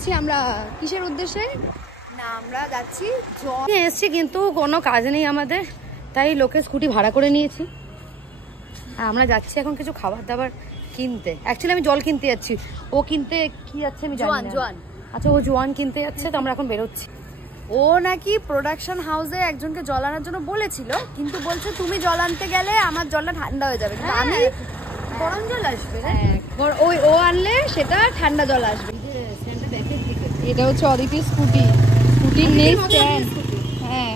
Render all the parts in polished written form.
নিয়েছি আমরা কিসের উদ্দেশ্যে না, আমরা যাচ্ছি জল এসছি কিন্তু কোনো কাজ নেই আমাদের, তাই লোকের স্কুটি ভাড়া করে নিয়েছি। আর আমরা যাচ্ছি এখন কিছু খাবার দাবার কিনতে। অ্যাকচুয়ালি আমি জল কিনতে যাচ্ছি, ও কিনতে কি যাচ্ছে আমি জানি না। জোয়ান, আচ্ছা ও জোয়ান কিনতে যাচ্ছে, তো আমরা এখন বেরোচ্ছি। ও নাকি প্রোডাকশন হাউসে একজনকে জল আনার জন্য বলেছিল, কিন্তু বলছে তুমি জল আনতে গেলে আমার জলটা ঠান্ডা হয়ে যাবে, কিন্তু আমি গরম জল আসবে। ওই ও আনলে সেটা ঠান্ডা জল আসবে। এটা হচ্ছে অদিতির স্কুটি, স্কুটির নেই স্ট্যান্ড। হ্যাঁ,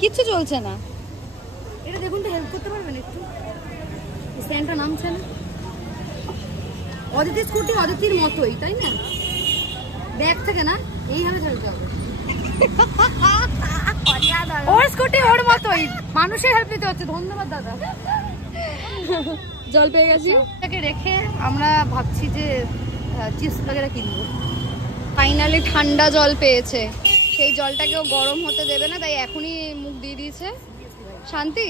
কিচ্ছু চলছে না। এটা দেখুন তো, হেল্প করতে পারবেন একটু? স্ট্যান্ডটা নামছে না। অদিতির স্কুটি অদিতির মতোই, তাই না? ব্যাগ থেকে না, এইভাবে ধরতে হবে। ওর স্কুটি ওর মতোই, মানুষের হেল্প নিতে হচ্ছে। ধন্যবাদ দাদা। জল পেয়ে গেছি, এটাকে রেখে আমরা ভাবছি যে চিপস প্যাকেট কিনবো। ফাইনালি ঠান্ডা জল পেয়েছে, সেই জলটাকেও গরম হতে দেবে না, তাই এখনই মুখ দিয়ে দিয়েছে। শান্তি,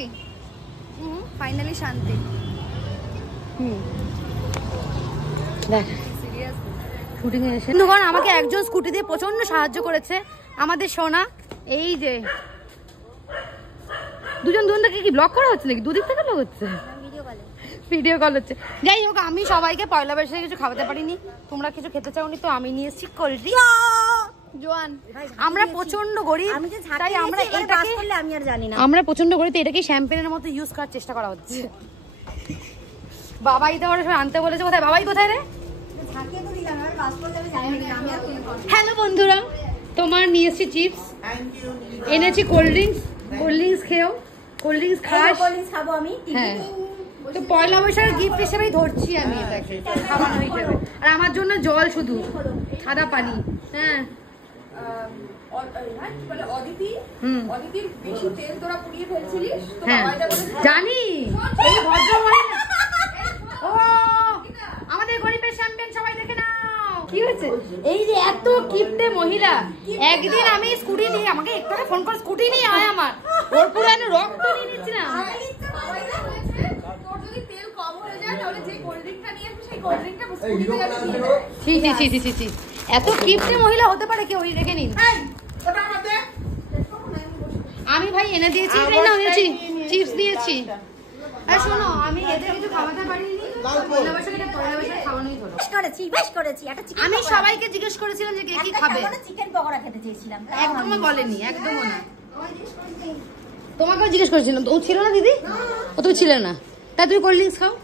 ফাইনালি শান্তি। দেখ শুটিং এ এসে বন্ধুগণ আমাকে একজন স্কুটি দিয়ে প্রচন্ড সাহায্য করেছে, আমাদের সোনা। এই যে দুজন থেকে কি ব্লগ করা হচ্ছে নাকি? দুদিক থেকে ব্লগ হচ্ছে, ভিডিও কল হচ্ছে। যাই হোক, আমি সবাইকে পয়লা বৈশাখে কিছু খাওয়াতে পারিনি, তোমরা কিছু খেতে চাওনি, তো আমি নিয়ে এসেছি কোল্ড ড্রিঙ্ক। জোয়ান, আমরা প্রচন্ড গরিব, তাই আমরা এটাকে, আমি আর জানি না, আমরা প্রচন্ড গরিব, এটাকে শ্যাম্পেনের মতো ইউজ করার চেষ্টা করা হচ্ছে। বাবাই তো আনতে বলেছে। কোথায় বাবাই, কোথায় রে? হ্যালো বন্ধুরা, তোমার নিয়ে এসেছি চিপস, এনেছি কোল্ড ড্রিঙ্কস। কোল্ড ড্রিঙ্কস খেও, কোল্ড ড্রিঙ্কস খাস, খাবো আমি। হ্যাঁ, তো পয়লা বৈশাখের গিফট হিসেবেই ধরছি আমি এটাকে, খাওয়ানো হিসেবে। আর আমার জন্য জল, শুধু সাদা পানি। হ্যাঁ, জানি আমাদের গরিবের চ্যাম্পিয়ন, সবাই দেখে নাও। কি হয়েছে? এই যে এত কিপটে মহিলা, একদিন আমি স্কুটি নিয়ে, আমাকে একটু ফোন করে স্কুটি নিয়ে আয়, আমার ওর পুরো রক্ত নিয়ে নিচ্ছি না। এত কিপটে মহিলা হতে পারে কেউ? রেখে নিন। আমি ভাই এনে দিয়েছি, চিপস দিয়েছি। আর শোনো, আমি এদের কিছু খাওয়াতে পারিনি, আমি সবাইকে জিজ্ঞেস করেছিলাম যে কে কি খাবে। চিকেন পকোড়া খেতে চেয়েছিলাম, একদমই বলেনি, একদমও না। তোমাকেও জিজ্ঞেস করেছিলাম, ও ছিল না দিদি? ও তুমি ছিলে না, তাই তুমি কোল্ড ড্রিঙ্কস খাও।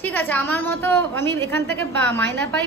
ঠিক আছে, আমার মতো আমি এখান থেকে মাইনা পাই